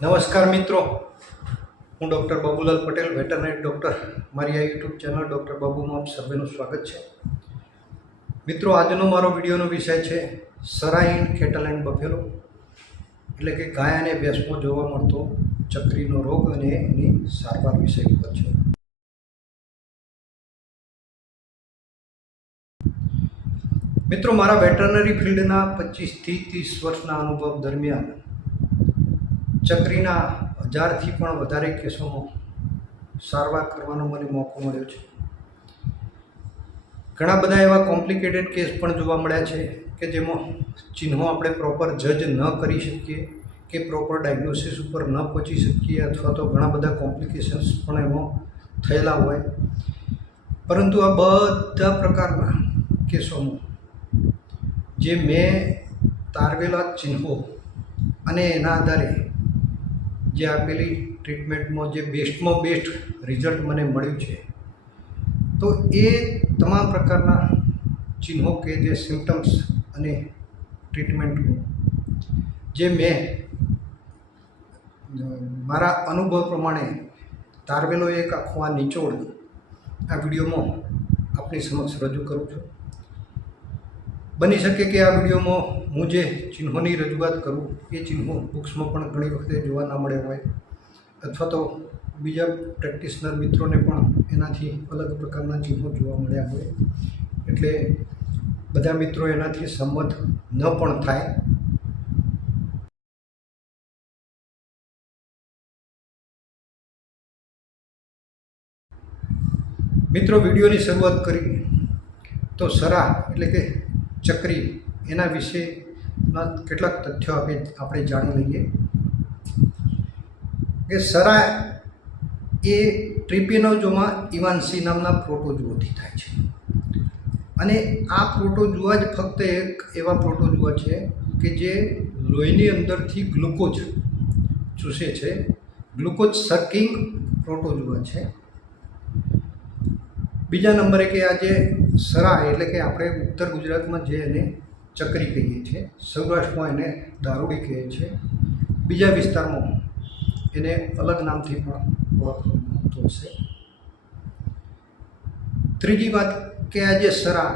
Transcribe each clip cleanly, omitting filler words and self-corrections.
નમસ્કાર મિત્રો, હું doctor Babulal Patel, veterinary doctor. મારી આ યુટ્યુબ ચેનલ ડૉક્ટર બાબુમાં આપ સર્વેનું સ્વાગત છે. મિત્રો, આજનો મારો વિડીયોનો વિષય છે Sara in cattle and Buffalo, એટલે કે ગાય અને ભેંસમાં જોવા મળતો ચક્રીનો રોગ અને એની સારવાર વિષય ઉપર છે. મિત્રો, મારા વેટરનરી ફિલ્ડના 25થી 30 વર્ષના અનુભવ દરમિયાન ચક્રીના 1000થી પણ વધારે કેસોનો સારવાર કરવાનો મને મોકો મળ્યો છે. ઘણા બધા એવા કોમ્પ્લિકેટેડ કેસ પણ જોવા મળ્યા છે કે જેમાં ચિહ્નો આપણે પ્રોપર જજ ન કરી શકીએ કે પ્રોપર ડાયગ્નોસિસ ઉપર ન પહોંચી શકીએ, અથવા તો ઘણા બધા કોમ્પ્લિકેશન્સ પણ એમાં થયેલા હોય. પરંતુ આ બધા પ્રકારના કેસોમાં જે મેં તારવેલા ચિહ્નો અને એના આધારે જે આપેલી ટ્રીટમેન્ટમાં જે બેસ્ટમાં બેસ્ટ રિઝલ્ટ મને મળ્યું છે, તો એ તમામ પ્રકારના ચિહ્નો કે જે સિમ્ટમ્સ અને ટ્રીટમેન્ટનું જે મેં મારા અનુભવ પ્રમાણે તારવેલો એક આખો આ નિચોડ આ વિડીયોમાં આપની સમક્ષ રજૂ કરું છું. બની શકે કે આ વિડીયોમાં હું જે ચિહ્નોની રજૂઆત કરું એ ચિહ્નો બુક્સમાં પણ ઘણી વખતે જોવા ના મળે હોય, અથવા તો બીજા પ્રેક્ટિશનર મિત્રોને પણ એનાથી અલગ પ્રકારના ચિહ્નો જોવા મળ્યા હોય, એટલે બધા મિત્રો એનાથી સંમત ન પણ થાય. મિત્રો, વિડીયોની શરૂઆત કરી તો સરા એટલે કે ચક્રી એના વિશેના કેટલાક તથ્યો આપણે જાણી લઈએ કે સરા એ ટ્રિપેનોઝોમા ઇવાન્સી નામના પ્રોટોઝોઆથી થાય છે. અને આ પ્રોટોઝોઆ જ ફક્ત એક એવા પ્રોટોઝોઆ છે કે જે લોહીની અંદરથી ગ્લુકોઝ ચૂસે છે. ગ્લુકોઝ સર્કિંગ પ્રોટોઝોઆ છે. બીજા નંબરે કે આ જે સરા એટલે કે આપણે ઉત્તર ગુજરાતમાં જે એને ચક્રી કહીએ છીએ, સૌરાષ્ટ્રમાં એને દારૂડી કહે છે, બીજા વિસ્તારમાં એને અલગ નામથી પણ ઓળખવામાં આવતો હશે. ત્રીજી વાત કે આ જે સરા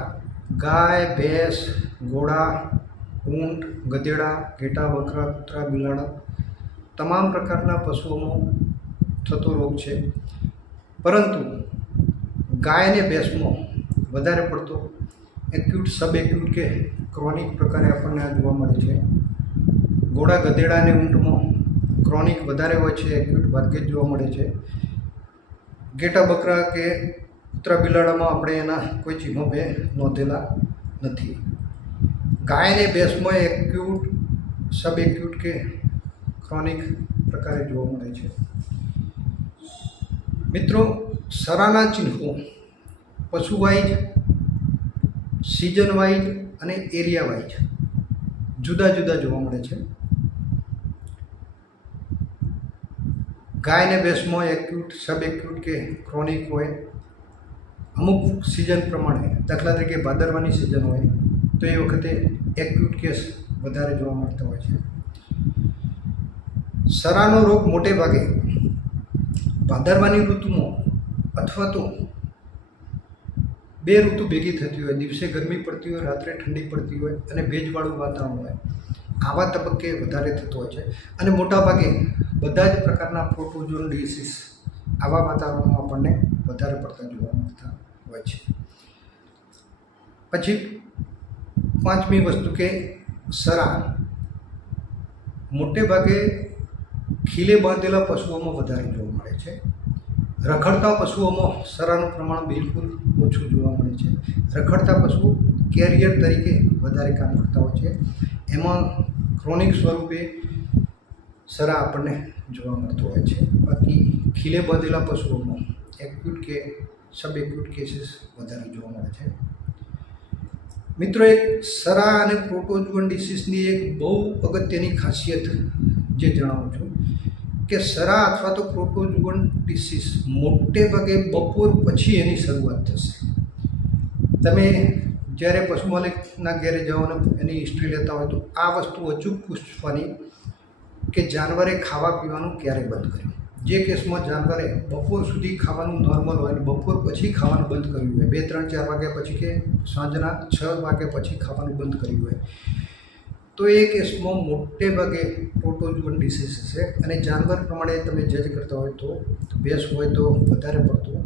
ગાય, ભેંસ, ઘોડા, ઊંટ, ગધેડા, ઘેટા, બકરા, કૂતરા, બિલાડા તમામ પ્રકારના પશુઓમાં થતો રોગ છે. પરંતુ ગાય અને ભેંસમાં વધારે પડતો એક્યુટ, સબ એક્યુટ કે ક્રોનિક પ્રકારે આપણને આ જોવા મળે છે. ઘોડા, ગધેડા અને ઊંટમાં ક્રોનિક વધારે હોય છે, એક્યુટ ભાગ્યે જ જોવા મળે છે. ઘેટા, બકરા કે કૂતરા, બિલાડામાં આપણે એના કોઈ ચિહ્નો નોંધેલા નથી. ગાય અને ભેંસમાં એક્યુટ, સબ એક્યુટ કે ક્રોનિક પ્રકારે જોવા મળે છે. મિત્રો, સરાના ચિહ્નો પશુ વાઇઝ, સિઝન વાઇઝ અને એરિયા વાઇઝ જુદા જુદા જોવા મળે છે. ગાય અને ભેંસમાં એક્યુટ, સબ એક્યુટ કે ક્રોનિક હોય. અમુક સિઝન પ્રમાણે, દાખલા તરીકે ભાદરવાની સિઝન હોય તો એ વખતે એક્યુટ કેસ વધારે જોવા મળતા હોય છે. સરાનો રોગ મોટે ભાગે ભાદરવાની ઋતુમાં અથવા તો બે ઋતુ ભેગી થતી હોય, દિવસે ગરમી પડતી હોય, રાત્રે ઠંડી પડતી હોય અને ભેજવાળું વાતાવરણ હોય, આવા તબક્કે વધારે થતો હોય છે. અને મોટાભાગે બધા જ પ્રકારના પ્રોટોઝોન ડિસીઝ આવા વાતાવરણમાં આપણને વધારે પડતા જોવા મળતા હોય છે. પછી પાંચમી વસ્તુ કે સરા મોટે ભાગે ખીલે બાંધેલા પશુઓમાં વધારે જોવા મળે છે. રખડતા પશુઓમાં સરાનું પ્રમાણ બિલકુલ ઓછું જોવા મળે છે. રખડતા પશુઓ કેરિયર તરીકે વધારે કામ કરતા હોય છે. એમાં ક્રોનિક સ્વરૂપે સરા આપણને જોવા મળતો હોય છે. બાકી ખીલે બાંધેલા પશુઓમાં એક્યુટ કે સબ એક્યુટ કેસીસ વધારે જોવા મળે છે. મિત્રો, એક સરા અને પ્રોટોઝોન ડિસીઝની એક બહુ અગત્યની ખાસિયત જે જણાવું છું કે સરા અથવા તો પ્રોટોઝોન ડિસીઝ મોટે ભાગે બપોર પછી એની શરૂઆત થશે. તમે જ્યારે પશુ માલિકના ઘેરે જાઓ અને એની હિસ્ટ્રી લેતા હોય તો આ વસ્તુ અચૂક પૂછવાની કે જાનવરે ખાવા પીવાનું ક્યારે બંધ કર્યું. જે કેસમાં જાનવરે બપોર સુધી ખાવાનું નોર્મલ હોય અને બપોર પછી ખાવાનું બંધ કર્યું હોય, 2, 3, 4 વાગ્યા પછી કે સાંજના 6 વાગ્યા પછી ખાવાનું બંધ કર્યું હોય, તો એ કેસમાં મોટે ભાગે પ્રોટોઝોન ડિસીઝ હશે. અને જાનવર પ્રમાણે તમે જજ કરતા હોય તો ભેંસ હોય તો વધારે પડતું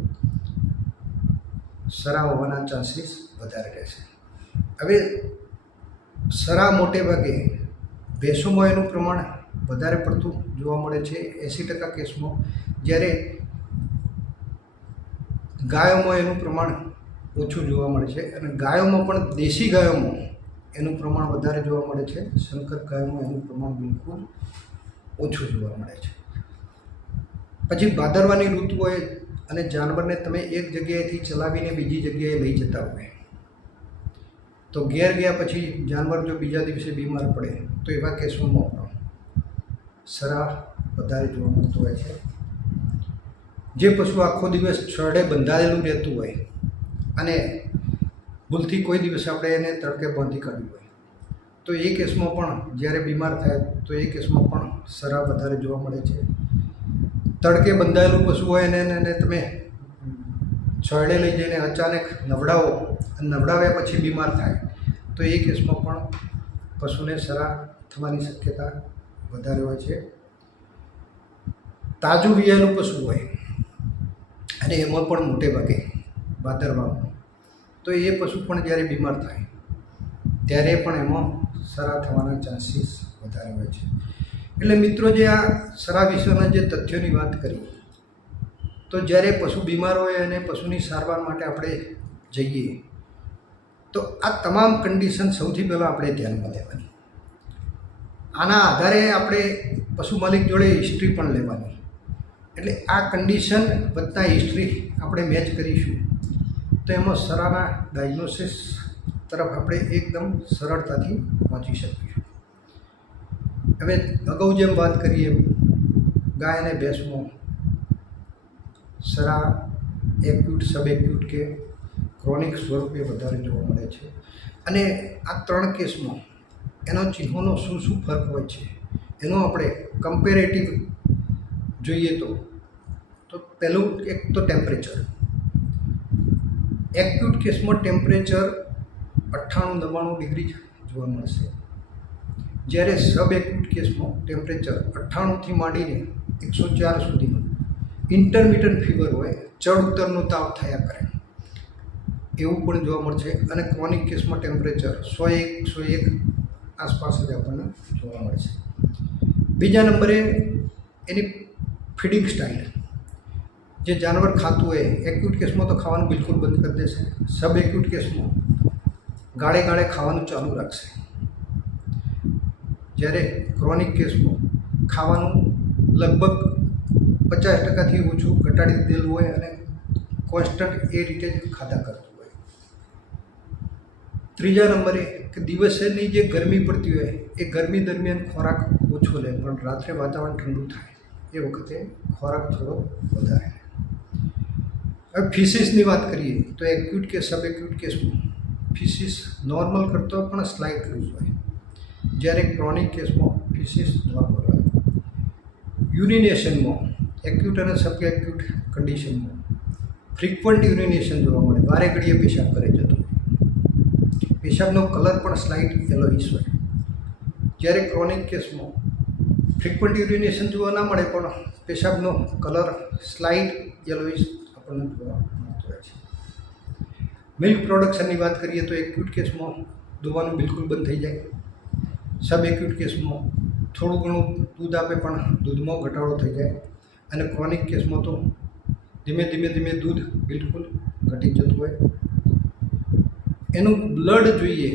સરા હોવાના ચાન્સીસ વધારે રહેશે. હવે સરા મોટે ભાગે ભેંસોમાં એનું પ્રમાણ વધારે પડતું જોવા મળે છે 80% કેસમાં, જ્યારે ગાયોમાં એનું પ્રમાણ ઓછું જોવા મળે છે. અને ગાયોમાં પણ દેશી ગાયોમાં એનું પ્રમાણ વધારે જોવા મળે છે, સંકર ગાયોમાં એનું પ્રમાણ બિલકુલ ઓછું જોવા મળે છે. પછી ભાદરવાની ઋતુ હોય અને જાનવરને તમે એક જગ્યાએથી ચલાવીને બીજી જગ્યાએ લઈ જતા હોય, તો ઘેર ગયા પછી જાનવર જો બીજા દિવસે બીમાર પડે તો એવા કેસોમાં પણ સરા વધારે જોવા મળતું હોય છે. જે પશુ આખો દિવસ છરડે બંધાયેલું રહેતું હોય અને ભૂલથી કોઈ દિવસ આપણે એને તડકે બાંધી કાઢ્યું હોય, તો એ કેસમાં પણ જ્યારે બીમાર થાય તો એ કેસમાં પણ સરા વધારે જોવા મળે છે. તડકે બંધાયેલું પશુ હોય એને તમે છરડે લઈ જઈને અચાનક નવડાવો અને નવડાવ્યા પછી બીમાર થાય તો એ કેસમાં પણ પશુને સરા થવાની શક્યતા વધારે હોય છે. તાજું વિયાયેલું પશુ હોય અને એમાં પણ મોટે ભાગે ભાદરવામાં, તો એ પશુ પણ જ્યારે બીમાર થાય ત્યારે પણ એમાં સરા થવાના ચાન્સીસ વધારે હોય છે. એટલે મિત્રો, જે આ સરા વિશેના જે તથ્યોની વાત કરી, તો જ્યારે પશુ બીમાર હોય અને પશુની સારવાર માટે આપણે જઈએ તો આ તમામ કન્ડિશન સૌથી પહેલાં આપણે ધ્યાનમાં લેવાની. આના આધારે આપણે પશુ માલિક જોડે હિસ્ટ્રી પણ લેવાની. એટલે આ કન્ડિશન વત્તા હિસ્ટ્રી આપણે મેચ કરીશું તો એમાં સરાના ડાયગ્નોસિસ તરફ આપણે એકદમ સરળતાથી પહોંચી શકીશું. હવે અગાઉ જેમ વાત કરીએ, ગાય અને ભેંસમાં સરા એક્યુટ, સબ એક્યુટ કે ક્રોનિક સ્વરૂપે વધારે જોવા મળે છે. અને આ 3 કેસમાં એનો ચિહ્નોનો શું ફરક હોય છે એનો આપણે કમ્પેરેટિવ જોઈએ તો પહેલું એક તો ટેમ્પરેચર. એક્યુટ કેસમાં ટેમ્પરેચર 98-99 ડિગ્રી જોવા મળશે, જ્યારે સબ એક્યુટ કેસમાં ટેમ્પરેચર 98થી માંડીને 104 સુધીનું ઇન્ટરમિટન્ટ ફીવર હોય, ચડ ઉતરનો તાવ થયા કરે એવું પણ જોવા મળશે. અને ક્રોનિક કેસમાં ટેમ્પરેચર 101 આસપાસ જ આપણને જોવા મળશે. બીજા નંબરે એની ફીડિંગ સ્ટાઇલ. જે જાનવર ખાતું હોય, એક્યુટ કેસમાં તો ખાવાનું બિલકુલ બંધ કરી દેશે, સબ એક્યુટ કેસમાં ગાળે ગાળે ખાવાનું ચાલુ રાખશે, જ્યારે ક્રોનિક કેસમાં ખાવાનું લગભગ 50%થી ઓછું ઘટાડી દીધેલું હોય અને કોન્સ્ટન્ટ એ રીતે જ ખાધા કરતું હોય. ત્રીજા નંબરે કે દિવસની જે ગરમી પડતી હોય એ ગરમી દરમિયાન ખોરાક ઓછો લે, પણ રાત્રે વાતાવરણ ઠંડુ થાય એ વખતે ખોરાક થોડો વધારે. હવે ફિસિસની વાત કરીએ તો એક્યુટ કે સબ એક્યુટ કેસમાં ફિસિસ નોર્મલ કરતો પણ સ્લાઇટ લૂઝ હોય, જ્યારે ક્રોનિક કેસમાં ફિસિસ નોર્મલ હોય. યુરિનેશનમાં એક્યુટ અને સબ એક્યુટ કન્ડિશનમાં ફ્રિકવન્ટ યુરિનેશન જોવા મળે, વારે ઘડીએ પેશાબ કરે જતો હોય. પેશાબનો કલર પણ સ્લાઇટ યલોઇશ હોય, જ્યારે ક્રોનિક કેસમાં ફ્રિકવન્ટ યુરિનેશન જોવા ના મળે પણ પેશાબનો કલર સ્લાઇટ યલોઇશ આપણને જોવા મળતો હોય છે. મિલ્ક પ્રોડક્શનની વાત કરીએ તો એક્યુટ કેસમાં દોવાનું બિલકુલ બંધ થઈ જાય, સબ એક્યુટ કેસમાં થોડું ઘણું દૂધ આપે પણ દૂધમાં ઘટાડો થઈ જાય, અને ક્રોનિક કેસમાં તો ધીમે ધીમે દૂધ બિલકુલ ઘટી જતું હોય. એનું બ્લડ જોઈએ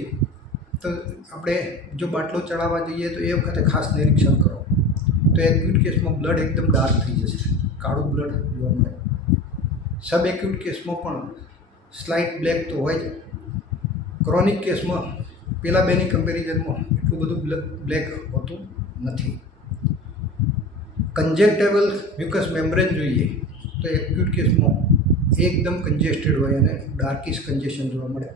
તો આપણે જો બાટલો ચડાવવા જઈએ તો એ વખતે ખાસ નિરીક્ષણ કરો તો એક્યુટ કેસમાં બ્લડ એકદમ ડાર્ક થઈ જશે, કાળું બ્લડ જોવા મળે. સબ એક્યુટ કેસમાં પણ સ્લાઇટ બ્લેક તો હોય જ. ક્રોનિક કેસમાં પેલા બેની કમ્પેરિઝનમાં એટલું બધું બ્લેક હોતું નથી. કન્જેક્ટેબલ મ્યુકસ મેમ્બ્રેન જોઈએ તો એક્યુટ કેસમાં એકદમ કન્જેસ્ટેડ હોય અને ડાર્કિશ કન્જેશન જોવા મળે.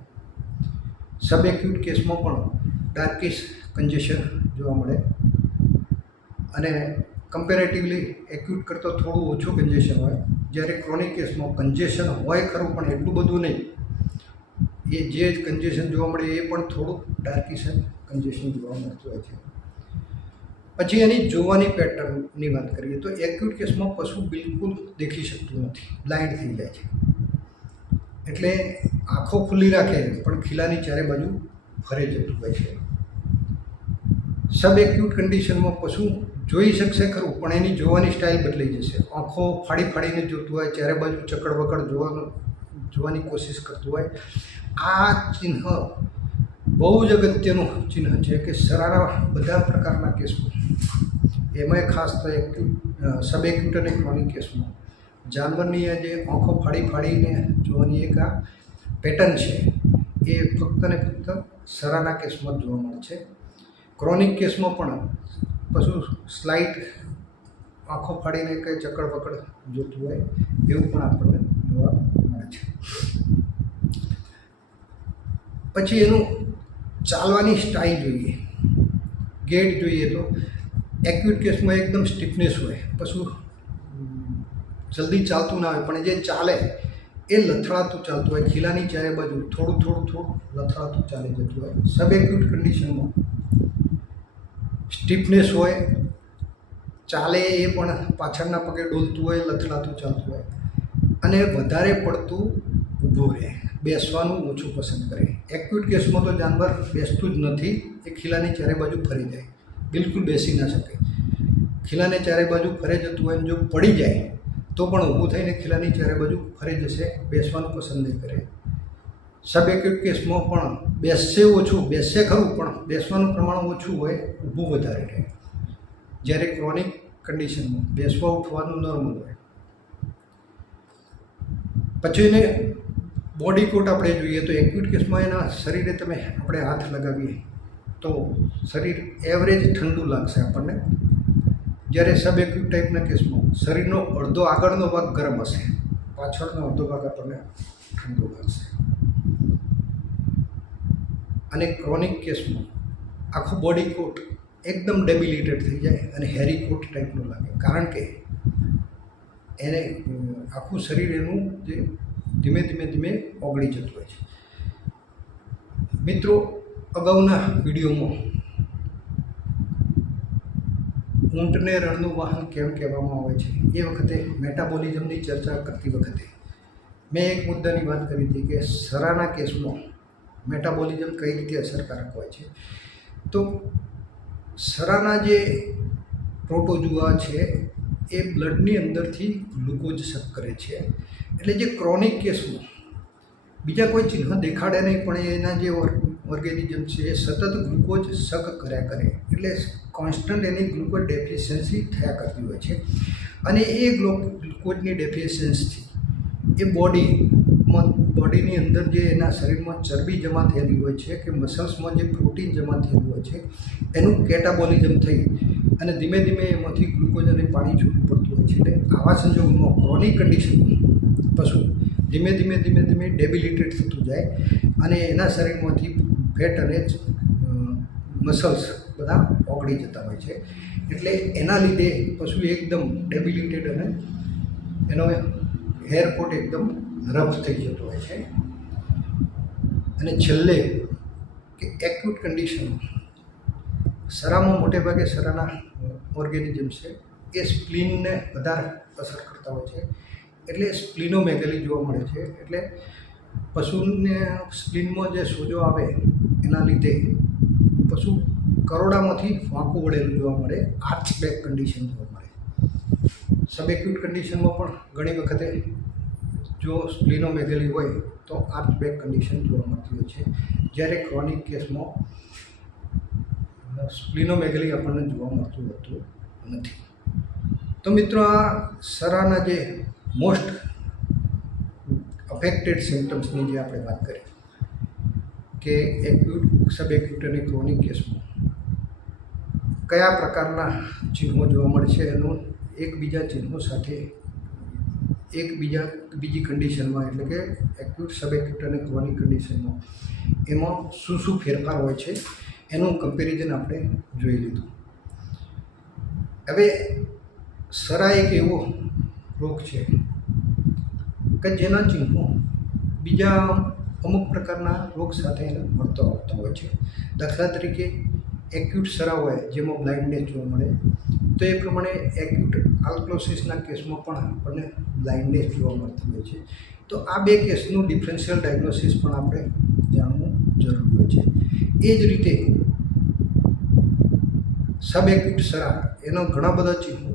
સબ એક્યુટ કેસમાં પણ ડાર્કિશ કન્જેશન જોવા મળે. અને કમ્પેરેટિવલી એક્યુટ કરતાં થોડું ઓછું કન્જેશન હોય, જ્યારે ક્રોનિક કેસમાં કન્જેશન હોય ખરું પણ એટલું બધું નહીં. એ જે કન્જેશન જોવા મળે એ પણ થોડું ડાર્કિશ કન્જેશન જોવા મળતું હોય છે. પછી એની જોવાની પેટર્નની વાત કરીએ તો એક્યુટ કેસમાં પશુ બિલકુલ દેખી શકતું નથી, બ્લાઇન્ડ થઈ જાય છે. એટલે આંખો ખુલ્લી રાખે પણ ખીલાની ચારે બાજુ ફરે જતું હોય છે. સબ એક્યુટ કન્ડિશનમાં પશુ જોઈ શકશે ખરું પણ એની જોવાની સ્ટાઇલ બદલાઈ જશે. આંખો ફાડી ફાડીને જોતું હોય, ચારે બાજુ ચકડ વકડ જોવાની કોશિશ કરતું હોય. આ ચિહ્ન બહુ જ અગત્યનું ચિહ્ન છે કે સરાના બધા પ્રકારના કેસમાં, એમાંય ખાસ તો સબ એક્યુટ અને ક્રોનિક કેસમાં જાનવરની જે આંખો ફાડી ફાડીને જોવાની એક આ પેટર્ન છે એ ફક્ત ને ફક્ત સરાના કેસમાં જ જોવા મળે છે. ક્રોનિક કેસમાં પણ પશુ સ્લાઇટ આંખો ફાડીને કંઈ ચકડ પકડ જોતું હોય એવું પણ આપણને જોવા મળે છે. પછી એનું ચાલવાની સ્ટાઇલ જોઈએ, ગેટ જોઈએ તો એક્યુટ કેસમાં એકદમ સ્ટીફનેસ હોય, પશુ જલ્દી ચાલતું ના હોય પણ જે ચાલે એ લથડાતું ચાલતું હોય, ખીલાની ચારે બાજુ થોડું લથડાતું ચાલી જતું હોય. સબ એક્યુટ કન્ડિશનમાં સ્ટીફનેસ હોય, ચાલે એ પણ પાછળના પગે ડોલતું હોય, લથડાતું ચાલતું હોય અને વધારે પડતું ઊભું રહે, બેસવાનું ઓછું પસંદ કરે. એક્યુટ કેસમાં તો જાનવર બેસતું જ નથી, એ ખીલાની ચારે બાજુ ફરી જાય, બિલકુલ બેસી ના શકે. ખીલાને ચારે બાજુ ફરે જતું હોય, જો પડી જાય તો પણ ઊભું થઈને ખીલાની ચારે બાજુ ફરી જશે, બેસવાનું પસંદ નહીં કરે. સબ એક્યુટ કેસમાં પણ બેસશે ખરું પણ બેસવાનું પ્રમાણ ઓછું હોય, ઊભું વધારે રહે. જ્યારે ક્રોનિક કન્ડિશનમાં બેસવા ઉઠવાનું નોર્મલ હોય. પછી એને બોડી કોટ આપણે જોઈએ તો એક્યુટ કેસમાં એના શરીરે આપણે હાથ લગાવીએ તો શરીર એવરેજ ઠંડુ લાગશે આપણને, જ્યારે સબ એક્યુટ ટાઈપના કેસમાં શરીરનો અડધો આગળનો ભાગ ગરમ હશે, પાછળનો અડધો ભાગ આપણને ઠંડુ લાગશે. અને ક્રોનિક કેસમાં આખું બોડી કોટ એકદમ ડેબિલિટેડ થઈ જાય અને હેરી કોટ ટાઈપનું લાગે, કારણ કે એને આખું શરીર એનું જે ધીમે ધીમે ઓગળી જતું હોય છે. મિત્રો, અગાઉના વિડીયોમાં ઊંટને રણનું વાહન કેમ કહેવામાં આવે છે એ વખતે મેટાબોલિઝમની ચર્ચા કરતી વખતે મેં એક મુદ્દાની વાત કરી હતી કે સરાના કેસમાં મેટાબોલિઝમ કઈ રીતે અસરકારક હોય છે. તો સરાના જે પ્રોટોજુઆ છે એ બ્લડની અંદરથી ગ્લુકોઝ સક કરે છે. એટલે જે ક્રોનિક કેસમાં બીજા કોઈ ચિહ્ન દેખાડે નહીં પણ એના જે ઓર્ગેનિઝમ છે એ સતત ગ્લુકોઝ સક કર્યા કરે, એટલે કોન્સ્ટન્ટ એની ગ્લુકોઝ ડેફિશિયન્સી થયા કરતી હોય છે. અને એ ગ્લુકોઝની ડેફિશિયન્સથી એ બોડીની અંદર જે એના શરીરમાં ચરબી જમા થયેલી હોય છે કે મસલ્સમાં જે પ્રોટીન જમા થયેલું હોય છે એનું કેટાબોલિઝમ થઈ અને ધીમે ધીમે એમાંથી ગ્લુકોઝ અને પાણી છૂટું પડતું હોય છે. એટલે આવા સંજોગોમાં ક્રોનિક કન્ડિશનમાં પશુ ધીમે ધીમે ડેબિલિટેડ થતું જાય અને એના શરીરમાંથી ફેટ અને મસલ્સ બધા ઓગળી જતા હોય છે. એટલે એના લીધે પશુ એકદમ ડેબિલિટેડ અને એનો હેર કોટ એકદમ રફ થઈ જતો હોય છે. અને છેલ્લે કે એક્યુટ કન્ડિશન સરામાં મોટે ભાગે સરાના ઓર્ગેનિઝમ છે એ સ્પ્લીનને વધારે અસર કરતા હોય છે. એટલે સ્પ્લિનોમેગેલી જોવા મળે છે. એટલે પશુને સ્પ્લીનમાં જે સોજો આવે એના લીધે પશુ કરોડામાંથી વાંકું વળેલું જોવા મળે, આર્ચ બેક કન્ડિશન જોવા મળે. સબ એક્યુટ કન્ડિશનમાં પણ ઘણી વખતે જો સ્પ્લિનોમેગેલી હોય તો આર્ચ બેક કન્ડિશન જોવા મળતી હોય છે, જ્યારે ક્રોનિક કેસમાં સ્પ્લિનોમેગેલી આપણને જોવા મળતું હોતું નથી. તો મિત્રો, આ સરાના જે મોસ્ટ અફેક્ટેડ સિમ્ટમ્સની જે આપણે વાત કરી કે એક્યુટ, સબ એક્યુટ અને ક્રોનિક કેસમાં કયા પ્રકારના ચિહ્નો જોવા મળે છે એનું એકબીજા ચિહ્નો સાથે બીજી કન્ડિશનમાં એટલે કે એક્યુટ, સબ એક્યુટ અને ક્રોનિક કન્ડિશનમાં એમાં શું ફેરફાર હોય છે એનું કમ્પેરિઝન આપણે જોઈ લીધું. હવે સરા એક એવો રોગ છે કે જેના ચિહ્નો બીજા અમુક પ્રકારના રોગ સાથે મળતો આવતા હોય છે. દાખલા તરીકે એક્યુટ સરા હોય જેમાં બ્લાઇન્ડનેસ જોવા મળે, તો એ પ્રમાણે એક્યુટ આલ્કલોસિસના કેસમાં પણ આપણને બ્લાઇન્ડનેસ જોવા મળતી હોય છે. તો આ બે કેસનું ડિફરન્શિયલ ડાયગ્નોસિસ પણ આપણે જાણવું જરૂરી હોય છે. એ જ રીતે સબ એક્યુટ સરા એનો ઘણા બધા ચિહ્નો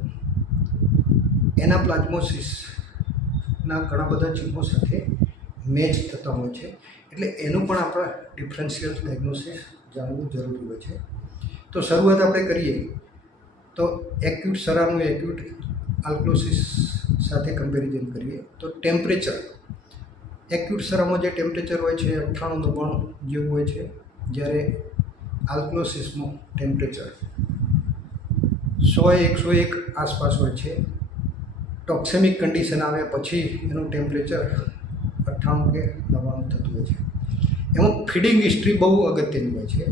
એનાપ્લાઝ્મોસિસના ઘણા બધા ચિહ્નો સાથે મેચ થતા હોય છે. એટલે એનું પણ આપણે ડિફરન્શિયલ ડાયગ્નોસિસ જાણવું જરૂરી હોય છે. તો શરૂઆત આપણે કરીએ તો એક્યુટ સરાનું એક્યુટ આલ્કલોસિસ સાથે કમ્પેરિઝન કરીએ તો ટેમ્પરેચર, એક્યુટ સરામાં જે ટેમ્પરેચર હોય છે 98-99 જેવું હોય છે, જ્યારે આલ્કલોસિસમાં ટેમ્પરેચર 100-101 આસપાસ હોય છે. ટોક્સેમિક કન્ડિશન આવ્યા પછી એનું ટેમ્પરેચર 98 કે 99 થતું હોય છે. એમાં ફીડિંગ હિસ્ટ્રી બહુ અગત્યની હોય છે.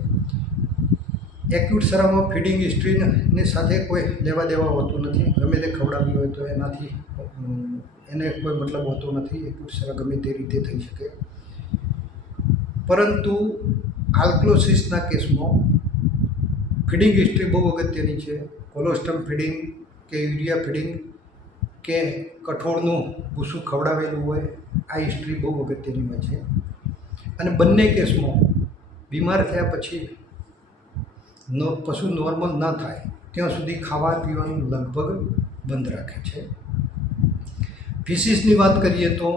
એક્યુટ સરામાં ફીડિંગ હિસ્ટ્રીની સાથે કોઈ લેવા દેવા હોતું નથી. ગમે તે ખવડાવી હોય તો એનાથી એને કોઈ મતલબ હોતો નથી. એક્યુટ સરા ગમે તે રીતે થઈ શકે. પરંતુ આલ્કલોસિસના કેસમાં ફીડિંગ હિસ્ટ્રી બહુ અગત્યની છે. કોલોસ્ટમ ફીડિંગ કે યુરિયા ફીડિંગ કે કઠોળનું ભૂસું ખવડાવેલું હોય, આ હિસ્ટ્રી બહુ અગત્યની હોય છે. અને બંને કેસમાં બીમાર થયા પછી પશુ નોર્મલ ન થાય ત્યાં સુધી ખાવા પીવાનું લગભગ બંધ રાખે છે. ફિસિસની વાત કરીએ તો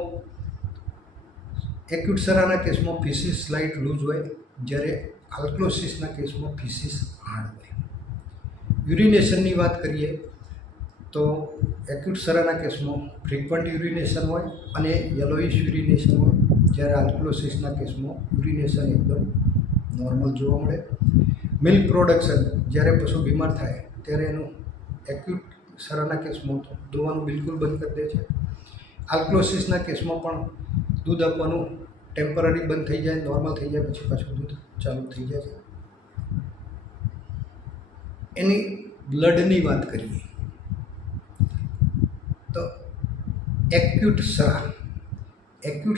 એક્યુટ સરાના કેસમાં ફિસિસ સ્લાઇટ લૂઝ હોય, જ્યારે આલ્કલોસિસના કેસમાં ફિસિસ હાર્ડ હોય. યુરિનેશનની વાત કરીએ તો એક્યુટ સરાના કેસમાં ફ્રીક્વન્ટ યુરિનેશન હોય અને યલોઇશ યુરિનેશન હોય, જ્યારે આલ્કલોસિસના કેસમાં યુરિનેશન એકદમ નોર્મલ જોવા મળે. મિલ્ક પ્રોડક્શન, જ્યારે પશુ બીમાર થાય ત્યારે એનું એક્યુટ સરાના કેસમાં દોવાનું બિલકુલ બંધ કરી દે છે. આલ્કલોસિસના કેસમાં પણ દૂધ આપવાનું ટેમ્પરરી બંધ થઈ જાય, નોર્મલ થઈ જાય, પછી પાછું દૂધ ચાલુ થઈ જાય છે. એની બ્લડની વાત કરીએ તો એક્યુટ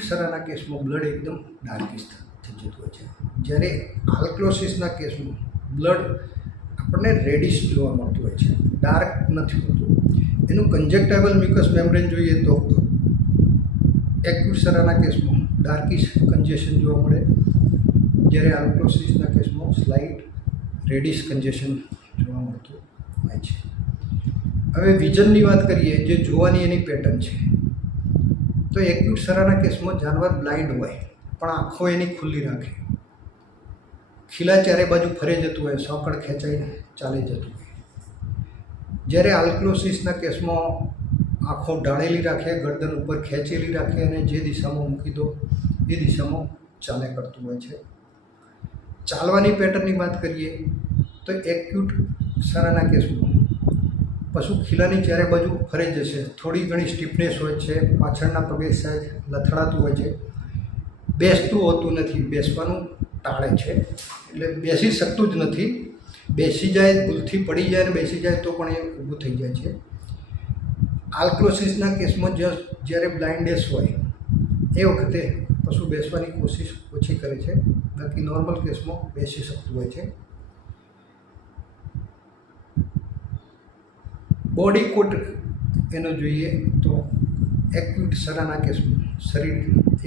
સરાના કેસમાં બ્લડ એકદમ ડાર્કિશ થઈ જતું હોય છે, જ્યારે આલ્કલોસિસના કેસમાં બ્લડ આપણને રેડિશ જોવા મળતું હોય છે, ડાર્ક નથી હોતું. એનું કન્જક્ટાઇવલ મ્યુકસ મેમ્બ્રેન જોઈએ તો એક્યુટ સરાના કેસમાં ડાર્કિશ કન્જેશન જોવા મળે, જ્યારે આલ્કલોસિસના કેસમાં સ્લાઇટ રેડિશ કન્જેશન જોવા મળતું હોય છે. હવે વિઝનની વાત કરીએ, જે જોવાની એની પેટર્ન છે, તો એક્યુટ સરાના કેસમાં જાનવર બ્લાઇન્ડ હોય પણ આંખો એની ખુલ્લી રાખે, ખીલા ચારે બાજુ ફરે જતું હોય, સોકળ ખેંચાઈને ચાલી જતું હોય. જ્યારે આલ્કલોસિસના કેસમાં આંખો ઢાળેલી રાખે, ગરદન ઉપર ખેંચેલી રાખે અને જે દિશામાં મૂકી દો એ દિશામાં ચાલે કરતું હોય છે. ચાલવાની પેટર્નની વાત કરીએ તો એક્યુટ સરાના કેસમાં પશુ ખીલાની ચારે બાજુ ફરે જશે, થોડી ઘણી સ્ટીફનેસ હોય છે, પાછળના પગે સાઈડ લથડાતું હોય છે, બેસતું હોતું નથી, બેસવાનું ટાળે છે, એટલે બેસી શકતું જ નથી. બેસી જાય, ભૂલથી પડી જાય અને બેસી જાય તો પણ એ ઊભું થઈ જાય છે. આલ્કલોસિસના કેસમાં જ્યારે બ્લાઇન્ડનેસ હોય એ વખતે પશુ બેસવાની કોશિશ ઓછી કરે છે, બાકી નોર્મલ કેસમાં બેસી શકતું હોય છે. બોડી કોટ એનો જોઈએ તો એક્યુટ સરાના કેસમાં શરીર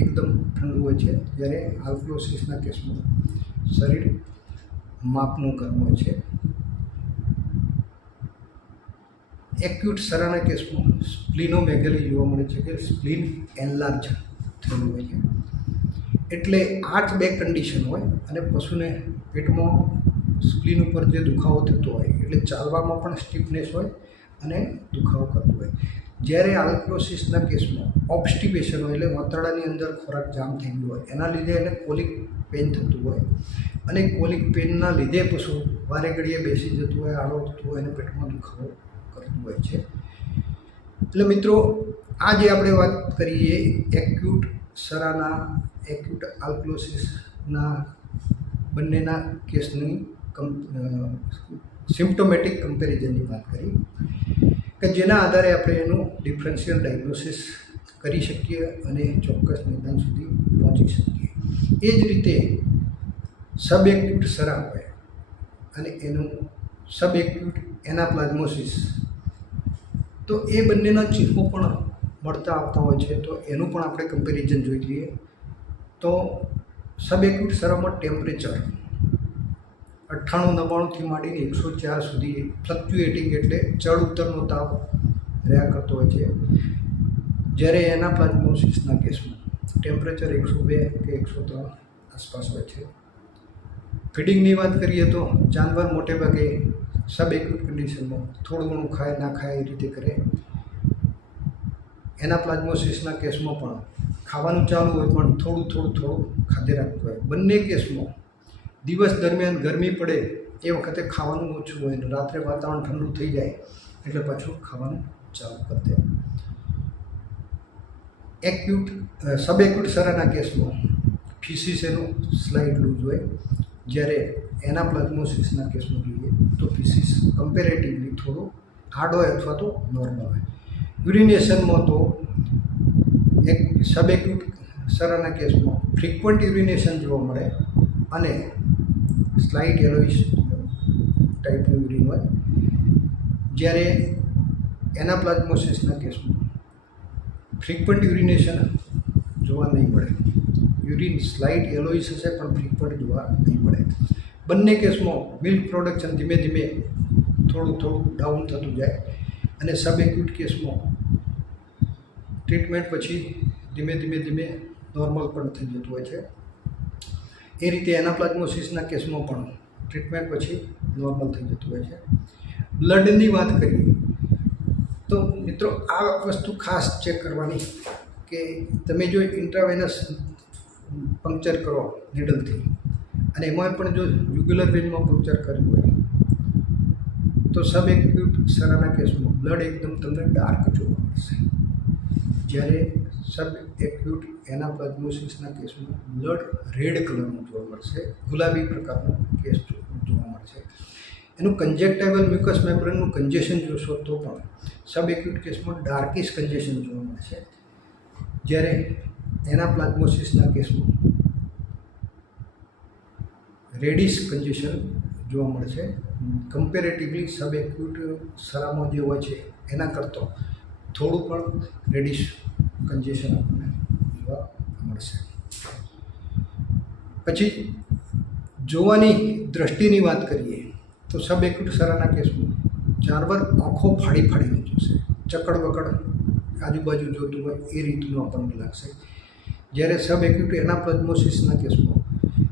એકદમ ઠંડુ હોય છે, જ્યારે આલ્કલોસિસના કેસમાં શરીર માપનું ગરમ હોય છે. એક્યુટ સરાના કેસમાં સ્પ્લિનોમેગેલી જોવા મળે છે કે સ્પ્લિન એનલાર્જ થયેલું હોય છે. એટલે આ જ બે કન્ડિશન હોય અને પશુને પેટમાં સ્પ્લિન ઉપર જે દુખાવો થતો હોય એટલે ચાલવામાં પણ સ્ટીફનેસ હોય અને દુખાવો કરતો હોય. જ્યારે આલ્કલોસિસના કેસમાં ઓબ્સ્ટિપેશન હોય એટલે વાતરડાની અંદર ખોરાક જામ થઈ ગયો હોય, એના લીધે એને કોલિક પેન થતું હોય અને કોલિક પેનના લીધે પશુ વારે ઘડીએ બેસી જતું હોય, આડો થતું હોય અને પેટમાં દુખાવો કરતું હોય છે. એટલે મિત્રો, આ જે આપણે વાત કરીએ એક્યુટ સરાના, એક્યુટ આલ્કલોસિસના બંનેના કેસની સિમ્પ્ટોમેટિક કમ્પેરિઝનની વાત કરી કે જેના આધારે આપણે એનું ડિફરન્શિયલ ડાયગ્નોસિસ કરી શકીએ અને ચોક્કસ નિદાન સુધી પહોંચી શકીએ. એ જ રીતે સબ એક્યુટ સરા હોય અને એનું સબ એક્યુટ એનાપ્લાઝ્મોસિસ, તો એ બંનેના ચિહ્નો પણ મળતા આવતા હોય છે. તો એનું પણ આપણે કમ્પેરિઝન જોઈ લઈએ. તો સબ એક્યુટ સરામાં ટેમ્પરેચર 98-99થી માંડીને 104 સુધી ફ્લક્ચ્યુએટિંગ એટલે ચડ ઉતરનો તાપ રહ્યા કરતો હોય છે. જ્યારે એનાપ્લાઝ્મોસિસના કેસમાં ટેમ્પરેચર 102 કે 103 આસપાસ હોય છે. ફીડિંગની વાત કરીએ તો જાનવર મોટે ભાગે સબ એક્યુટ કન્ડિશનમાં થોડું ઘણું ખાય ના ખાય એ રીતે કરે. એનાપ્લાઝ્મોસિસના કેસમાં પણ ખાવાનું ચાલુ હોય પણ થોડું ખાધે રાખતું હોય. બંને કેસમાં દિવસ દરમિયાન ગરમી પડે એ વખતે ખાવાનું ઓછું હોય ને રાત્રે વાતાવરણ ઠંડુ થઈ જાય એટલે પાછું ખાવાનું ચાલુ કરી દે. સબ એક્યુટ સરાના કેસમાં ફીસીસ એનું સ્લાઇડ લૂઝ હોય, જ્યારે એનાપ્લાઝ્મોસિસના કેસમાં જોઈએ તો ફીસીસ કમ્પેરેટિવલી થોડો હાર્ડ હોય અથવા તો નોર્મલ હોય. યુરિનેશનમાં તો સબ એક્યુટ સરાના કેસમાં ફ્રિક્વન્ટ યુરિનેશન જોવા મળે અને સ્લાઇટ યેલોઇશ ટાઈપનું યુરિન હોય, જ્યારે એનાપ્લાઝ્મોસિસના કેસમાં ફ્રિક્વન્ટ યુરિનેશન જોવા નહીં મળે. યુરિન સ્લાઇટ યેલોઇશ હશે પણ ફ્રિક્વન્ટ જોવા નહીં મળે. બંને કેસમાં મિલ્ક પ્રોડક્શન ધીમે ધીમે થોડું ડાઉન થતું જાય અને સબ એક્યુટ કેસમાં ટ્રીટમેન્ટ પછી ધીમે નોર્મલ પણ થઈ જતું હોય છે. એ રીતે એનાપ્લાઝ્મોસિસના કેસમાં પણ ટ્રીટમેન્ટ પછી નોર્મલ થઈ જતું હોય છે. બ્લડની વાત કરીએ તો મિત્રો આ વસ્તુ ખાસ ચેક કરવાની કે તમે જો ઇન્ટ્રાવેનસ પંક્ચર કરો નીડલથી અને એમાં પણ જો યુગ્યુલર વેનમાં પંક્ચર કર્યું હોય તો સબ એક્યુટ સરાના કેસમાં બ્લડ એકદમ તમને ડાર્ક જોવા મળશે, જ્યારે સબ એક્યુટ એનાપ્લાઝ્મોસિસના કેસમાં બ્લડ રેડ કલરનું જોવા મળશે, ગુલાબી પ્રકારનો કેસ જોવા મળશે. એનું કન્જેક્ટાઇવલ મ્યુકસ મેમ્બ્રેનનું કન્જેશન જોશો તો પણ સબ એક્યુટ કેસમાં ડાર્કિશ કન્જેશન જોવા મળશે, જ્યારે એનાપ્લાઝ્મોસિસના કેસમાં રેડિશ કન્જેશન જોવા મળશે. કમ્પેરેટિવલી સબ એક્યુટ સરામાં જે હોય છે એના કરતાં થોડું પણ રેડિશ કન્જેશન આપણને જોવા મળશે. પછી જોવાની દૃષ્ટિની વાત કરીએ તો સબ એક્યુટ સરાના કેસમાં જાનવર આંખો ફાડીને જોશે, ચકડ બકડ આજુબાજુ જોતું હોય એ રીતનું આપણને લાગશે, જ્યારે સબ એક્યુટ એનાપ્લાઝ્મોસિસના કેસમાં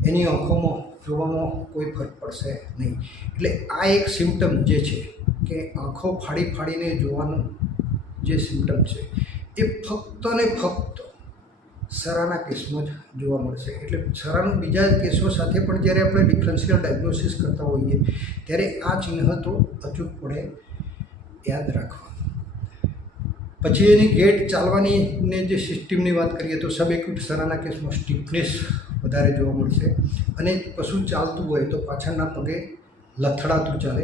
એની આંખોમાં જોવામાં કોઈ ફરક પડશે નહીં. એટલે આ એક સિમ્ટમ જે છે કે આંખો ફાડીને જોવાનું જે સિમ્ટમ છે એ ફક્ત ને ફક્ત સરાના કેસમાં જ જોવા મળશે. એટલે સરાનું બીજા કેસો સાથે પણ જ્યારે આપણે ડિફરન્શિયલ ડાયગ્નોસિસ કરતા હોઈએ ત્યારે આ ચિહ્ન તો અચૂકપણે યાદ રાખવા. પછી એની ગેટ ચાલવાની ને જે સિસ્ટમની વાત કરીએ તો સબ એક્યુટ સરાના કેસમાં સ્ટીફનેસ વધારે જોવા મળશે અને પશુ ચાલતું હોય તો પાછળના પગે લથડાતું ચાલે,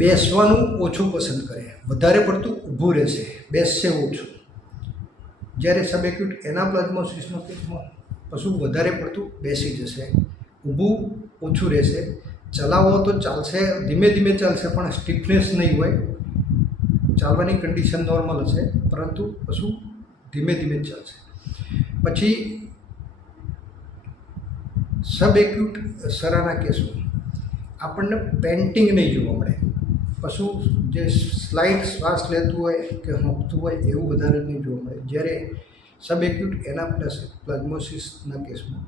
બેસવાનું ઓછું પસંદ કરે, વધારે પડતું ઊભું રહેશે, બેસશે ઓછું. જ્યારે સબ એક્યુટ એનાપ્લાઝ્મોસિસના કેસમાં પશુ વધારે પડતું બેસી જશે, ઊભું ઓછું રહેશે, ચલાવો તો ચાલશે, ધીમે ચાલશે પણ સ્ટીફનેસ નહીં હોય, ચાલવાની કન્ડિશન નોર્મલ હશે પરંતુ પશુ ધીમે ચાલશે. પછી સબ એક્યુટ સરાના કેસમાં આપણને પેન્ટિંગ નહીં જોવા મળે. પશુ જે સ્લાઇડ શ્વાસ લેતું હોય કે હોંકતું હોય એવું વધારે નહીં જોવા મળે, જ્યારે સબ એક્યુટ એનાપ્લાઝ્મોસિસના કેસમાં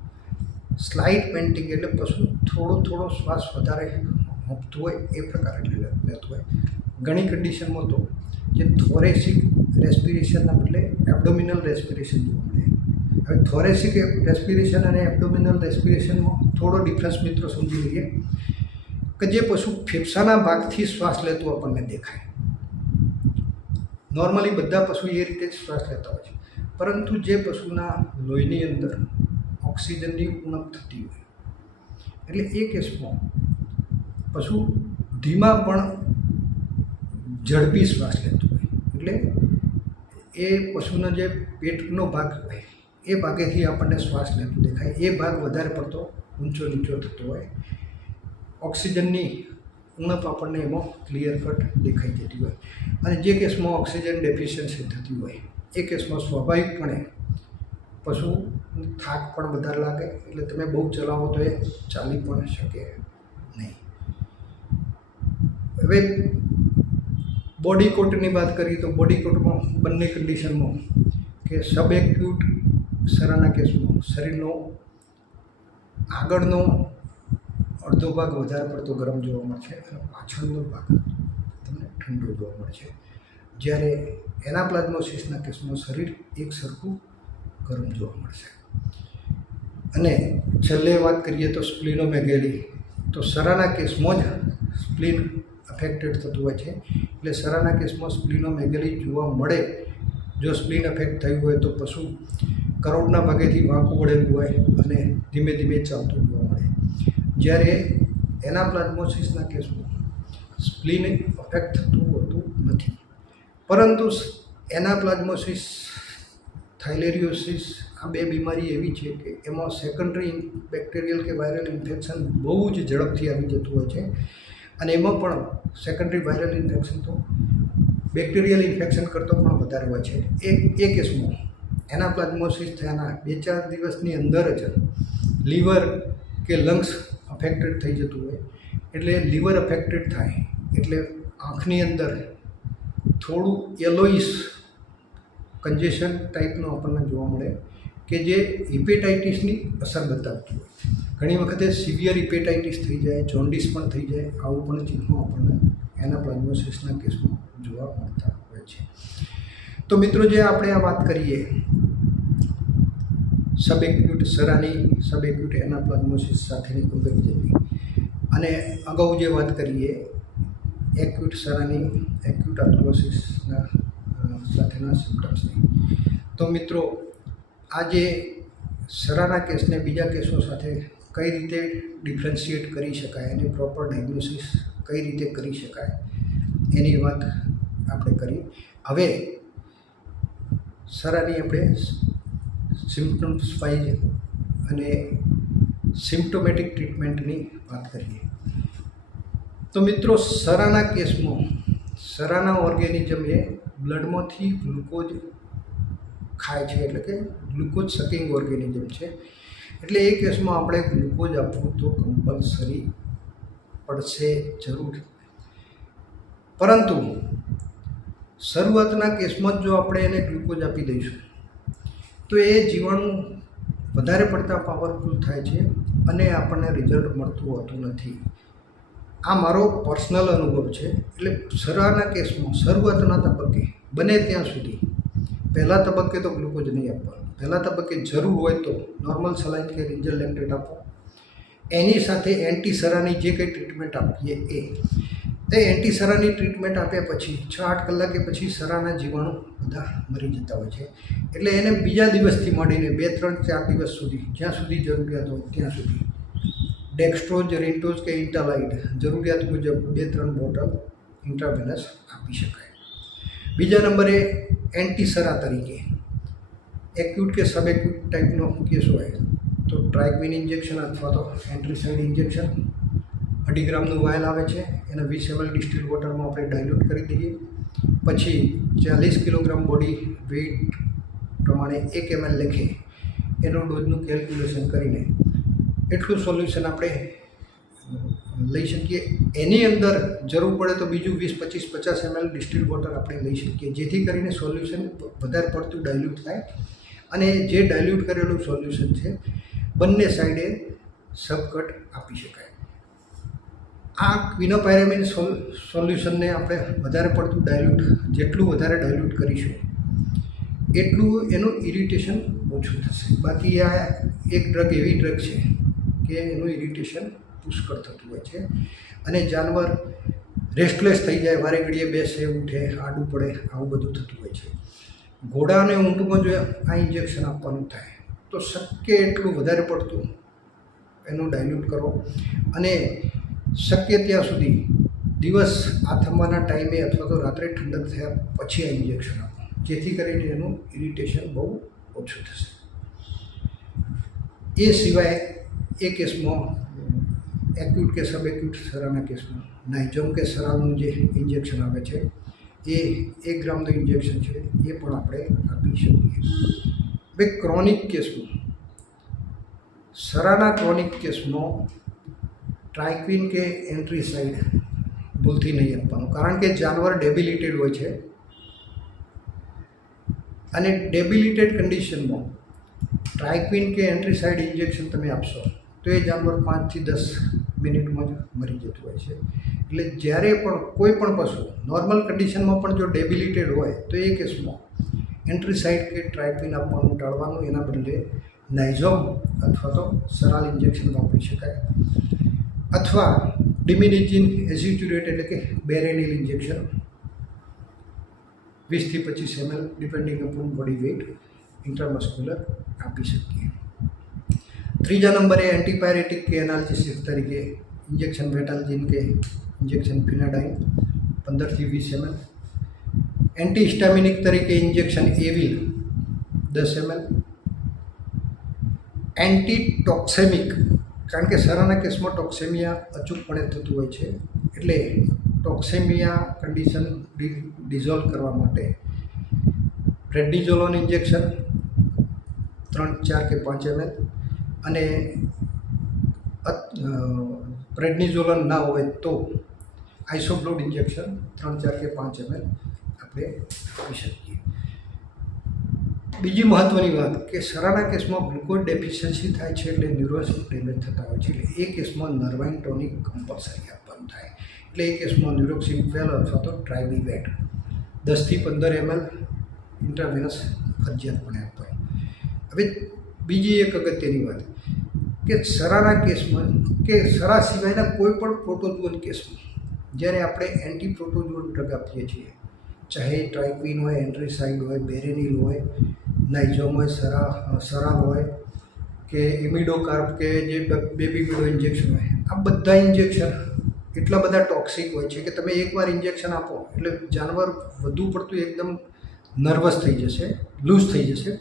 સ્લાઇડ પેન્ટિંગ એટલે પશુ થોડો શ્વાસ વધારે હોંકતું હોય એ પ્રકારે લેતું હોય. ઘણી કન્ડિશનમાં તો જે થોરેસિક રેસ્પિરેશનના બદલે એબ્ડોમિનલ રેસ્પિરેશન જોવા મળે. હવે થોરેસિક રેસ્પિરેશન અને એબ્ડોમિનલ રેસ્પિરેશનમાં થોડો ડિફરન્સ મિત્રો સમજી લઈએ કે જે પશુ ફેફસાના ભાગથી શ્વાસ લેતું આપણને દેખાય. નોર્મલી બધા પશુ એ રીતે જ શ્વાસ લેતા હોય છે, પરંતુ જે પશુના લોહીની અંદર ઓક્સિજનની ઉણપ થતી હોય એટલે એ કેસમાં પશુ ધીમા પણ ઝડપી શ્વાસ લેતું હોય, એટલે એ પશુનો જે પેટનો ભાગ હોય એ ભાગેથી આપણને શ્વાસ લેતું દેખાય, એ ભાગ વધારે પડતો ઊંચો નીચો થતો હોય. ઓક્સિજનની ઉણપ આપણને એમાં ક્લિયર કટ દેખાઈ જતી હોય. અને જે કેસમાં ઓક્સિજન ડેફિશિયન્સી થતી હોય એ કેસમાં સ્વાભાવિકપણે પશુ થાક પણ વધારે લાગે, એટલે તમે બહુ ચલાવો તો એ ચાલી પણ શકે નહીં. હવે બોડી કોટની વાત કરીએ તો બોડી કોટમાં બંને કન્ડિશનમાં કે સબ એક્યુટ સરાના કેસમાં શરીરનો આગળનો અડધો ભાગ વધારે પડતો ગરમ જોવા મળશે અને પાછળનો ભાગ તમને ઠંડો જોવા મળશે. જ્યારે એનાપ્લાઝમોસિસના કેસમાં શરીર એક સરખું ગરમ જોવા મળશે. અને છેલ્લે વાત કરીએ તો સ્પ્લિનોમેગેલી, તો સરાના કેસમાં જ સ્પ્લિન અફેક્ટેડ થતું હોય છે. એટલે સરાના કેસમાં સ્પ્લિનોમેગેલી જોવા મળે. જો સ્પ્લિન અફેક્ટ થયું હોય તો પશુ કરોડના ભાગેથી વાંકું વળેલું હોય અને ધીમે ધીમે ચાલતું જોવા મળે. જ્યારે એનાપ્લાઝમોસિસના કેસમાં સ્પ્લિન અફેક્ટ થતું હોતું નથી, પરંતુ એનાપ્લાઝમોસિસ, થાઇલેરિયોસિસ આ બે બીમારી એવી છે કે એમાં સેકન્ડરી બેક્ટેરિયલ કે વાયરલ ઇન્ફેક્શન બહુ જ ઝડપથી આવી જતું હોય છે. અને એમાં પણ સેકન્ડરી વાયરલ ઇન્ફેક્શન તો બેક્ટેરિયલ ઇન્ફેક્શન કરતાં પણ વધારે હોય છે. એ કેસમાં એનાપ્લાઝમોસિસ થયાના 2-4 દિવસની અંદર જ લીવર કે લંગ્સ અફેક્ટેડ થઈ જતું હોય. એટલે લીવર અફેક્ટેડ થાય એટલે આંખની અંદર થોડું યલોઇશ કન્જેશન ટાઈપનું આપણને જોવા મળે કે જે હિપેટાઇટિસની અસર બતાવતું હોય. ઘણી વખતે સિવિયર હિપેટાઇટિસ થઈ જાય, જોન્ડિસ પણ થઈ જાય. આવું પણ ચિહ્નો આપણને એનાપ્લાઝમોસિસના કેસમાં જોવા મળતા હોય છે. તો મિત્રો, જે આપણે આ વાત કરીએ સબએક્યુટ સરાની, સબએક્યુટ એનાપ્લાઝમોસિસ સાથેની કમ્પેરિઝનની, અને અગાઉ જે વાત કરીએ એક્યુટ સરાની, એક્યુટ આર્થ્રોસિસના સાથેના સિમ્પટમ્સની, તો મિત્રો આજે સરાના કેસને બીજા કેસો સાથે કઈ રીતે ડિફરન્શિએટ કરી શકાય અને પ્રોપર ડાયગ્નોસિસ કઈ રીતે કરી શકાય એની વાત આપણે કરી. હવે સરાની આપણે સિમ્પટમ્સ વાઇઝ અને સિમ્પ્ટોમેટિક ટ્રીટમેન્ટની વાત કરીએ. તો મિત્રો, સરાના કેસમાં સરાના ઓર્ગેનિઝમ એ બ્લડમાંથી ગ્લુકોઝ ખાય છે, એટલે કે ગ્લુકોઝ સકિંગ ઓર્ગેનિઝમ છે. એટલે એ કેસમાં આપણે ગ્લુકોઝ આપવું તો કમ્પલસરી પડશે, જરૂર. પરંતુ શરૂઆતના કેસમાં જ જો આપણે એને ગ્લુકોઝ આપી દઈશું તો એ જીવાણુ વધારે પડતા પાવરફુલ થાય છે અને આપણને રિઝલ્ટ મળતું હોતું નથી. આ મારો પર્સનલ અનુભવ છે. એટલે સરાના કેસમાં શરૂઆતના તબક્કે બને ત્યાં સુધી પહેલા તબક્કે તો ગ્લુકોઝ નહીં આપવાનું. પહેલા તબક્કે જરૂર હોય તો નોર્મલ સલાઇન કે રિન્જર લેક્ટેટ આપો. એની સાથે એન્ટીસરાની જે કંઈ ટ્રીટમેન્ટ આપીએ તે એન્ટીસરાની ટ્રીટમેન્ટ આપ્યા પછી 6-8 કલાકે પછી સરાના જીવાણુ બધા મરી જતા હોય છે. એટલે એને બીજા દિવસથી માંડીને 2-3-4 દિવસ સુધી, જ્યાં સુધી જરૂરિયાત હોય ત્યાં સુધી ડેક્સ્ટ્રોઝ, રિન્ટોઝ કે ઇન્ટાલાઇડ જરૂરિયાત મુજબ 2-3 બોટલ ઇન્ટ્રાવેનસ આપી શકાય. બીજા નંબરે એન્ટીસરા તરીકે એક્યુટ કે સબ એક્યુટ ટાઈપનો કેસ હોય તો ટ્રાઇક્વિન ઇન્જેક્શન અથવા તો એન્ટ્રીસાઇડ ઇન્જેક્શન 2.5 ગ્રામનું વાયલ આવે છે, એને 20 ml ડિસ્ટિલ્ડ વોટરમાં આપણે ડાયલ્યુટ કરી દઈએ. પછી 40 કિલોગ્રામ બોડી વેઇટ પ્રમાણે 1 ml લેખે એનો ડોઝનું કેલ્ક્યુલેશન કરીને એટલું સોલ્યુશન આપણે લઈ શકીએ. એની અંદર જરૂર પડે તો બીજું 20-25-50 ml ડિસ્ટિલ્ડ વોટર આપણે લઈ શકીએ, જેથી કરીને સોલ્યુશન વધારે પડતું ડાયલ્યુટ થાય અને જે ડાયલ્યુટ કરેલું સોલ્યુશન છે બંને સાઈડે સબકટ આપી શકાય. આ ક્વિનોપાયરામિન સોલ્યુશનને આપણે વધારે પડતું ડાયલ્યુટ, જેટલું વધારે ડાયલ્યુટ કરીશું એટલું એનું ઇરિટેશન ઓછું થશે. બાકી આ એક ડ્રગ એવી ડ્રગ છે કે એનું ઇરિટેશન પુષ્કળ થતું હોય છે અને જાનવર રેસ્ટલેસ થઈ જાય, વારે ઘડીએ બેસે, ઉઠે, આડું પડે, આવું બધું થતું હોય છે. ઘોડા અને ઊંટમાં જો આ ઇન્જેક્શન આપવાનું થાય તો શક્ય એટલું વધારે પડતું એનું ડાયલ્યુટ કરો અને શક્ય ત્યાં સુધી દિવસ આથમવાના ટાઈમે અથવા તો રાત્રે ઠંડક થયા પછી આ ઇન્જેક્શન આપો, જેથી કરીને એનું ઇરિટેશન બહુ ઓછું થશે. એ સિવાય એ કેસમાં એક્યુટ કે સબ એક્યુટ સરાના કેસમાં નાઇઝોમ કે સરાનું જે ઇન્જેક્શન આવે છે એ 1 ગ્રામનું ઇન્જેક્શન છે, એ પણ આપણે આપી શકીએ. હવે ક્રોનિક કેસમાં, સરાના ક્રોનિક કેસમાં ટ્રાઇક્વિન કે એન્ટ્રીસાઇડ ભૂલથી નહીં આપવાનું, કારણ કે જાનવર ડેબિલિટેડ હોય છે અને ડેબિલિટેડ કન્ડિશનમાં ટ્રાઇક્વિન કે એન્ટ્રીસાઇડ ઇન્જેક્શન તમે આપશો તો એ જાનવર 5 થી 10 મિનિટમાં જ મરી જતું હોય છે. એટલે જ્યારે પણ કોઈ પણ પશુ નોર્મલ કન્ડિશનમાં પણ જો ડેબિલિટેડ હોય તો એ કેસમાં એન્ટ્રીસાઇડ કે ટ્રાઇક્વિન આપવાનું ટાળવાનું, એના બદલે નાઇઝોમ અથવા તો સરાલ ઇન્જેક્શન વાપરી શકાય, અથવા ડિમિનેજિન એસિચ્યુરેટ એટલે કે બેરેનિલ ઇન્જેક્શન 20 થી 25 ml depending upon body weight intramuscular આપી શકીએ. ત્રીજા નંબરે એન્ટીપાયરેટિક કે એનાલ્જેસિક તરીકે ઇન્જેક્શન વેટાલ્જીન કે ઇન્જેક્શન ફિનાડાઇન 15 થી 20 ml, એન્ટીહિસ્ટામિનિક તરીકે ઇન્જેક્શન એવિલ 10 ml, એન્ટીટોક્સેમિક, કારણ કે સરાના કેસમાં ટોક્સેમિયા અચૂકપણે થતું હોય છે, એટલે ટોક્સેમિયા કન્ડિશન ડિઝોલ્વ કરવા માટે પ્રેડનિઝોલોન ઇન્જેક્શન 3, 4 કે 5 ml, અને પ્રેડનિઝોલોન ના હોય તો આઇસોબ્લોડ ઇન્જેક્શન 3, 4 કે 5 ml આપણે આપી શકીએ. બીજી મહત્ત્વની વાત કે સરાના કેસમાં ગ્લુકોઝ ડેફિશિયન્સી થાય છે, એટલે ન્યુરોન્સ ડેમેજ થતા હોય છે, એટલે એ કેસમાં નર્વાઇન ટોનિક કમ્પલસરી આપવાનું થાય. એટલે એ કેસમાં ન્યુરોક્સિન 12 અથવા તો ટ્રાઇબીવેટ 10 થી 15 ml ઇન્ટ્રાવેનસ ફરજિયાતપણે આપવાનું. હવે બીજી એક અગત્યની વાત કે સરાના કેસમાં કે સરા સિવાયના કોઈ પણ પ્રોટોઝોઅન કેસમાં જ્યારે આપણે એન્ટી પ્રોટોઝોઅન ડ્રગ આપીએ છીએ, ચાહે ટ્રાઇક્વિન હોય, એન્ટ્રીસાઇડ હોય, બેરેનિલ હોય, નાઇઝોમ હોય, સરાલ હોય કે ઇમિડોકાર્પ કે જે બેબી વિડો ઇન્જેક્શન હોય, આ બધા ઇન્જેક્શન એટલા બધા ટોક્સિક હોય છે કે તમે એકવાર ઇન્જેક્શન આપો એટલે જાનવર વધુ પડતું એકદમ નર્વસ થઈ જશે, લૂઝ થઈ જશે.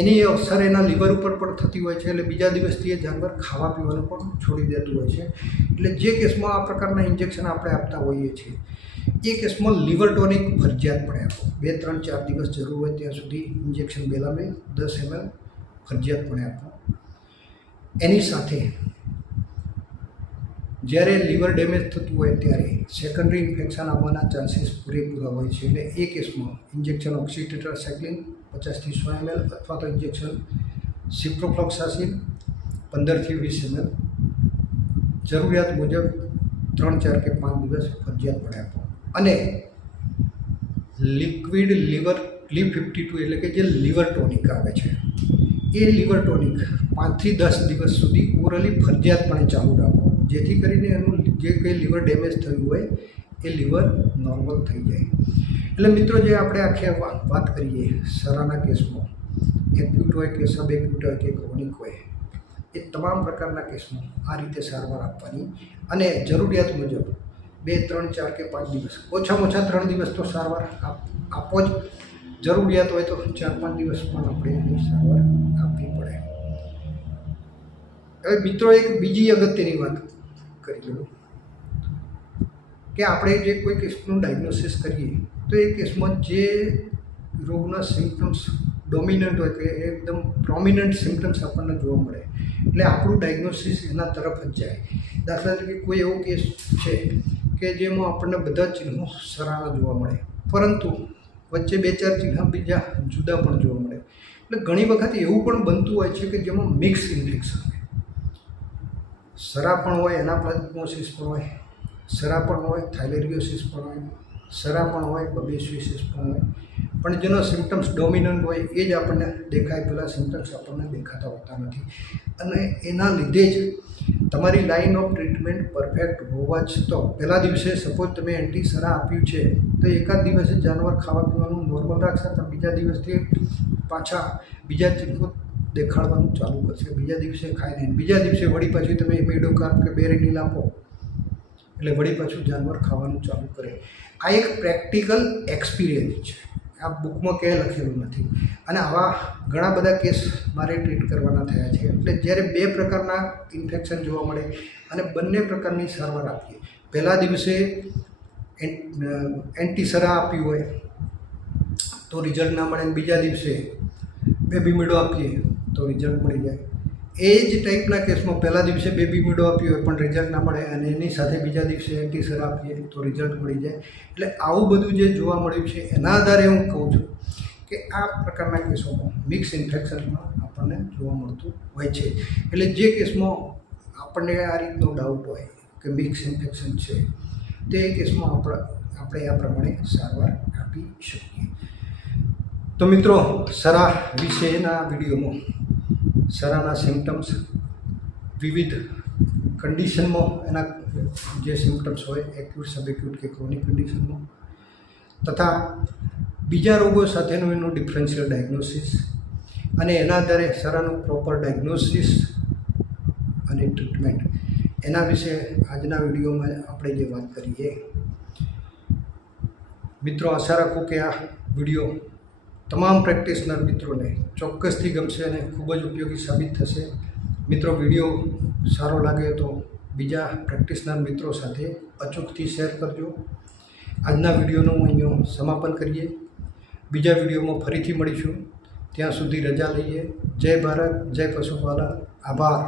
એની અસર એના લીવર ઉપર પણ થતી હોય છે, એટલે બીજા દિવસથી એ જાનવર ખાવા પીવાનું પણ છોડી દેતું હોય છે. એટલે જે કેસમાં આ પ્રકારના ઇન્જેક્શન આપણે આપતા હોઈએ છીએ એ કેસમાં લીવર ટોનિક ફરજિયાતપણે આપો. 2, 3, 4 દિવસ જરૂર હોય ત્યાં સુધી ઇન્જેક્શન બેલામેલ 10 ml ફરજિયાતપણે આપો. એની સાથે જ્યારે લીવર ડેમેજ થતું હોય ત્યારે સેકન્ડરી ઇન્ફેક્શન આવવાના ચાન્સીસ પૂરેપૂરા હોય છે, એટલે એ કેસમાં ઇન્જેક્શન ઓક્સીટેટ્રાસાઇક્લિન 50 થી 100 ml અથવા તો ઇન્જેક્શન સિપ્રોફ્લોક્સાસિન 15 થી 20 ml જરૂરિયાત મુજબ 3, 4 કે 5 દિવસ ફરજિયાતપણે આપો. અને લિક્વિડ LIV52 એટલે કે જે લીવર ટોનિક આવે છે, એ લીવર ટોનિક 5 થી 10 દિવસ સુધી ઓરલી ફરજિયાતપણે ચાલુ રાખો, જેથી કરીને એનું જે કંઈ લીવર ડેમેજ થયું હોય એ લીવર નોર્મલ થઈ જાય. એટલે મિત્રો, જે આપણે આખી વાત કરીએ સરાના કેસમાં એક્યુટ હોય કે સબ એક્યુટ હોય કે ક્રોનિક હોય, એ તમામ પ્રકારના કેસમાં આ રીતે સારવાર આપવાની, અને જરૂરિયાત મુજબ 2, 3, 4 કે 5 દિવસ, ઓછામાં ઓછા 3 દિવસ તો સારવાર આપો જ, જરૂરિયાત હોય તો 4, 5 દિવસ પણ આપણે એની સારવાર આપવી પડે. હવે મિત્રો, એક બીજી અગત્યની વાત કરી લઉં કે આપણે જે કોઈ કેસનું ડાયગ્નોસિસ કરીએ તો એ કેસમાં જે રોગના સિમ્પટમ્સ ડોમિનન્ટ હોય કે એકદમ પ્રોમિનન્ટ સિમ્પટમ્સ આપણને જોવા મળે, એટલે આપણું ડાયગ્નોસિસ એના તરફ જ જાય. દાખલા તરીકે કોઈ એવો કેસ છે કે જેમાં આપણને બધા જ ચિહ્નો સરાના જોવા મળે, પરંતુ વચ્ચે 2, 4 ચિહ્ન બીજા જુદા પણ જોવા મળે. એટલે ઘણી વખત એવું પણ બનતું હોય છે કે જેમાં મિક્સ ઇન્ફેક્શન હોય, સરા પણ હોય, એનાપ્લાઝમોસિસ પણ હોય, સરા પણ હોય, થાઇલેરિયોસિસ પણ હોય, સરા પણ હોય, બબેસિયોસિસ પણ હોય, પણ જેનો સિમ્પટમ્સ ડોમિનન્ટ હોય એ જ આપણને દેખાય, પેલા સિમ્પટમ્સ આપણને દેખાતા હોતા નથી. અને એના લીધે જ તમારી લાઇન ઓફ ટ્રીટમેન્ટ પરફેક્ટ હોવા છતાં પહેલા દિવસે સપોઝ તમે એન્ટી સરા આપ્યું છે તો એકાદ દિવસે જાનવર ખાવા પીવાનું નોર્મલ રાખશે, પણ બીજા દિવસથી પાછા બીજા ચિહ્નો દેખાડવાનું ચાલુ કરશે, બીજા દિવસે ખાય નહીં, બીજા દિવસે વળી પાછી તમે ઇમિડોકાર્પ કે બેરેનિલ આપો એટલે વળી પાછું જાનવર ખાવાનું ચાલુ કરે. આ એક પ્રેક્ટિકલ એક્સપિરિયન્સ છે, આ બુકમાં ક્યાંય લખેલું નથી. અને આવા ઘણા બધા કેસ મારે ટ્રીટ કરવાના થયા છે. એટલે જ્યારે 2 પ્રકારના ઇન્ફેક્શન જોવા મળે અને બંને પ્રકારની સારવાર આપીએ, પહેલા દિવસે એન્ટીસરા આપ્યું હોય તો રિઝલ્ટ ના મળે, અને બીજા દિવસે બેબીમીડો આપીએ તો રિઝલ્ટ મળી જાય. એ જ ટાઈપના કેસમાં પહેલા દિવસે બેબીમીડો આપ્યો હોય પણ રિઝલ્ટ ના મળે, અને એની સાથે બીજા દિવસે એન્ટીસરા આપીએ તો રિઝલ્ટ મળી જાય. એટલે આવું બધું જે જોવા મળ્યું છે એના આધારે હું કહું છું કે આ પ્રકારના કેસોમાં મિક્સ ઇન્ફેક્શનમાં આપણને જોવા મળતું હોય છે. એટલે જે કેસમાં આપણને આ રીતનો ડાઉટ હોય કે મિક્સ ઇન્ફેક્શન છે, તે કેસમાં આપણે આ પ્રમાણે સારવાર આપી શકીએ. તો મિત્રો, સરા વિશેના વિડીયોમાં સરાના સિમ્ટમ્સ, વિવિધ કન્ડિશનમાં એના જે સિમ્ટમ્સ હોય એક્યુટ, સબએક્યુટ કે ક્રોનિક કન્ડિશનમાં, તથા બીજા રોગો સાથેનું એનું ડિફરન્શિયલ ડાયગ્નોસિસ અને એના આધારે સરાનું પ્રોપર ડાયગ્નોસિસ અને ટ્રીટમેન્ટ, એના વિશે આજના વિડીયોમાં આપણે જે વાત કરીએ. મિત્રો, આશા રાખું કે આ વિડીયો તમામ પ્રેક્ટિશનર મિત્રોને ચોક્કસથી ગમશે અને ખૂબ જ ઉપયોગી સાબિત થશે. મિત્રો, વિડીયો સારો લાગે તો બીજા પ્રેક્ટિશનર મિત્રો સાથે અચૂકથી શેર કરજો. આજના વિડીયોનું અહીંયા સમાપન કરીએ. બીજા વિડીયોમાં ફરીથી મળીશું. ત્યાં સુધી રજા લઈએ. જય ભારત, જય પશુપાલન. આભાર.